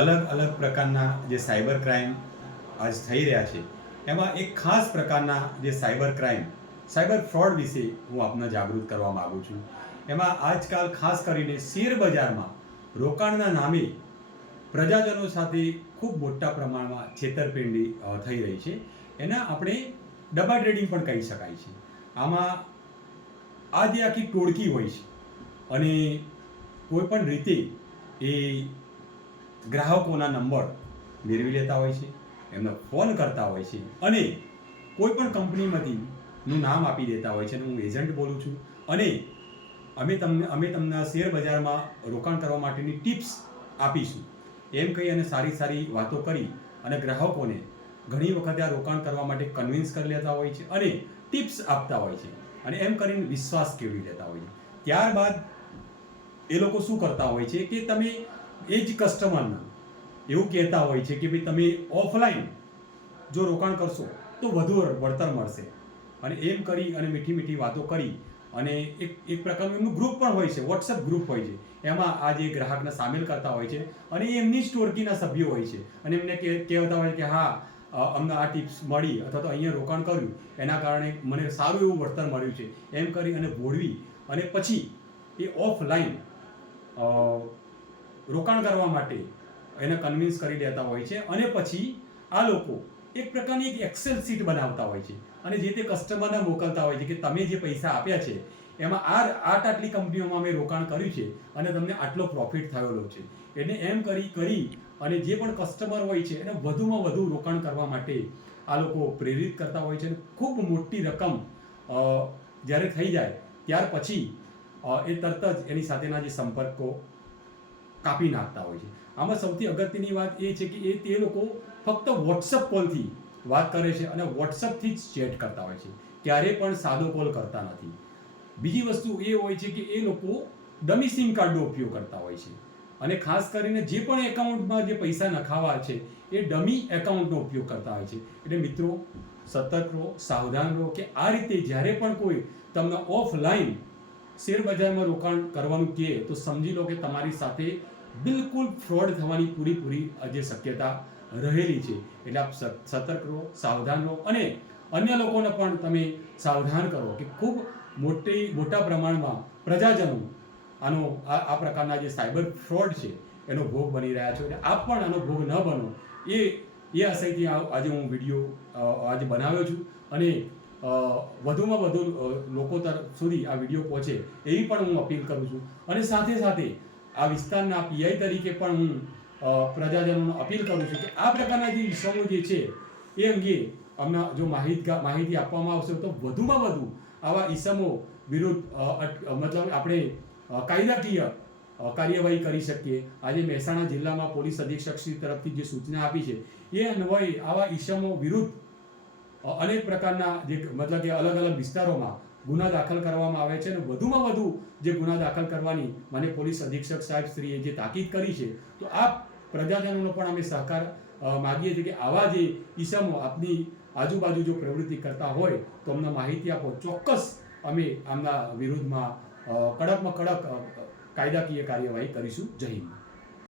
અલગ અલગ પ્રકારના જે સાયબર ક્રાઇમ આજ થઈ રહ્યા છે, એમાં એક ખાસ પ્રકારના જે સાયબર ક્રાઇમ, સાયબર ફ્રોડ વિશે હું આપને જાગૃત કરવા માગું છું. એમાં આજકાલ ખાસ કરીને શેર બજારમાં રોકાણના નામે પ્રજાજનો સાથે ખૂબ મોટા પ્રમાણમાં છેતરપિંડી થઈ રહી છે. એના આપણે ડબા ટ્રેડિંગ પણ કહી શકાય છે. આમાં આ જે આખી ટોળકી હોય છે અને કોઈ પણ રીતે એ ગ્રાહકોના નંબર મેળવી લેતા હોય છે, એમને ફોન કરતા હોય છે અને કોઈ પણ કંપનીમાંથી નું નામ આપી દેતા હોય છે અને હું એજન્ટ બોલું છું. અને અમે તમને અમે તમને શેર બજારમાં રોકાણ કરવા માટેની ટિપ્સ આપીશું. એમ કહી અને સારી સારી વાતો કરી અને ગ્રાહકોને ઘણી વખતે આ રોકાણ કરવા માટે કન્વિન્સ કરી લેતા હોય છે અને ટિપ્સ આપતા હોય છે. અને એમ કરીને વિશ્વાસ કેળવી લેતા હોય છે. ત્યારબાદ એ લોકો શું કરતા હોય છે કે તમે એ જ કસ્ટમરને એવું કહેતા હોય છે કે ભાઈ તમે ઓફલાઈન જો રોકાણ કરશો તો વધુ વળતર મળશે. અને એમ કરી અને મીઠી મીઠી વાતો કરી અને એક એક પ્રકારનું એમનું ગ્રુપ પણ હોય છે વોટ્સઅપ ગ્રુપ હોય છે. એમાં આ જે ગ્રાહકને સામેલ કરતા હોય છે અને એમની જ સભ્યો હોય છે. અને એમને કહેતા હોય કે, હા અમને આ ટિપ્સ મળી અથવા તો અહીંયા રોકાણ કર્યું. એના કારણે મને સારું એવું વળતર મળ્યું છે. એમ કરી અને ભોળવી અને પછી એ ઓફલાઈન રોકાણ કરવા માટે એને કન્વિન્સ કરી દેતા હોય છે અને પછી આ લોકો એક પ્રકારની એક એક્સેલ શીટ બનાવતા હોય છે. અને જે તે કસ્ટમરને મોકલતા હોય છે કે તમે જે પૈસા આપ્યા છે, એમાં આ આટ આટલી કંપનીઓમાં અમે રોકાણ કર્યું છે અને તમને આટલો પ્રોફિટ થયેલો છે. એટલે એમ કરી કરી અને જે પણ કસ્ટમર હોય છે એને વધુમાં વધુ રોકાણ કરવા માટે આ લોકો પ્રેરિત કરતા હોય છે અને ખૂબ મોટી રકમ જ્યારે થઈ જાય, ત્યાર પછી એ તરત જ એની સાથેના જે સંપર્કો કાપી નાખતા હોય છે. આમાં સૌથી અગત્યની વાત એ છે કે એ તે લોકો ફક્ત વોટ્સઅપ કોલથી વાત કરે છે અને વોટ્સઅપથી જ ચેટ કરતા હોય છે. ક્યારે પણ સાદો કોલ કરતા નથી. બીજી વસ્તુ એ હોય છે કે એ લોકો ડમી સિમ કાર્ડનો ઉપયોગ કરતા હોય છે. અને ખાસ કરીને જે પણ એકાઉન્ટમાં જે પૈસા નખાવા છે, એ ડમી એકાઉન્ટનો ઉપયોગ કરતા હોય છે. એટલે મિત્રો, સતર્ક રહો, સાવધાન રહો કે આ રીતે જ્યારે પણ કોઈ તમને ઓફલાઈન શેર બજારમાં રોકાણ કરવાનું કહે તો સમજી લો કે તમારી સાથે બિલકુલ ફ્રોડ થવાની પૂરીપૂરી જે શક્યતા રહેલી છે. એટલે આપ સતર્ક રહો, સાવધાન રહો અને અન્ય લોકોને પણ તમે સાવધાન કરો કે ખૂબ મોટી, મોટા પ્રમાણમાં પ્રજાજનો આનો આ પ્રકારના જે સાયબર ફ્રોડ છે એનો ભોગ બની રહ્યા છો. એટલે આપ પણ આનો ભોગ ન બનો. એ એ આશયથી આજે હું વીડિયો આજે બનાવ્યો છું અને વધુમાં વધુ લોકો તરફ સુધી આ વીડિયો પહોંચે એવી પણ હું અપીલ કરું છું. અને સાથે સાથે આ વિસ્તારના પીઆઈ તરીકે પણ હું પ્રજાજનોને અપીલ કરું છું કે આ પ્રકારના જે વિષયો જે છે એ અંગે અમને જો માહિતગાર માહિતી આપવામાં આવશે તો વધુમાં વધુ આવા ઈસમો વિરુદ્ધ મતલબ આપણે કાયદાકીય કાર્યવાહી કરી શકીએ. આજે મહેસાણા જિલ્લામાં પોલીસ અધિક્ષક શ્રી તરફથી જે સૂચના આપી છે એ અન્વયે આવા ઈસમો વિરુદ્ધ અનેક પ્રકારના જે મતલબ કે અલગ અલગ વિસ્તારોમાં ગુના દાખલ કરવામાં આવે છે અને વધુમાં વધુ જે ગુના દાખલ કરવાની મને પોલીસ અધિક્ષક સાહેબ શ્રીએ જે તાકીદ કરી છે, તો આ પ્રજાજનોનો પણ અમે સહકાર માગીએ છીએ કે આવા જે ઈસમો આપની આજુબાજુ જો પ્રવૃત્તિ કરતા હોય, તો અમને માહિતી આપો. ચોક્કસ અમે આમના વિરુદ્ધમાં કડકમાં કડક કાયદાકીય કાર્યવાહી કરીશું. જય હિન્દ.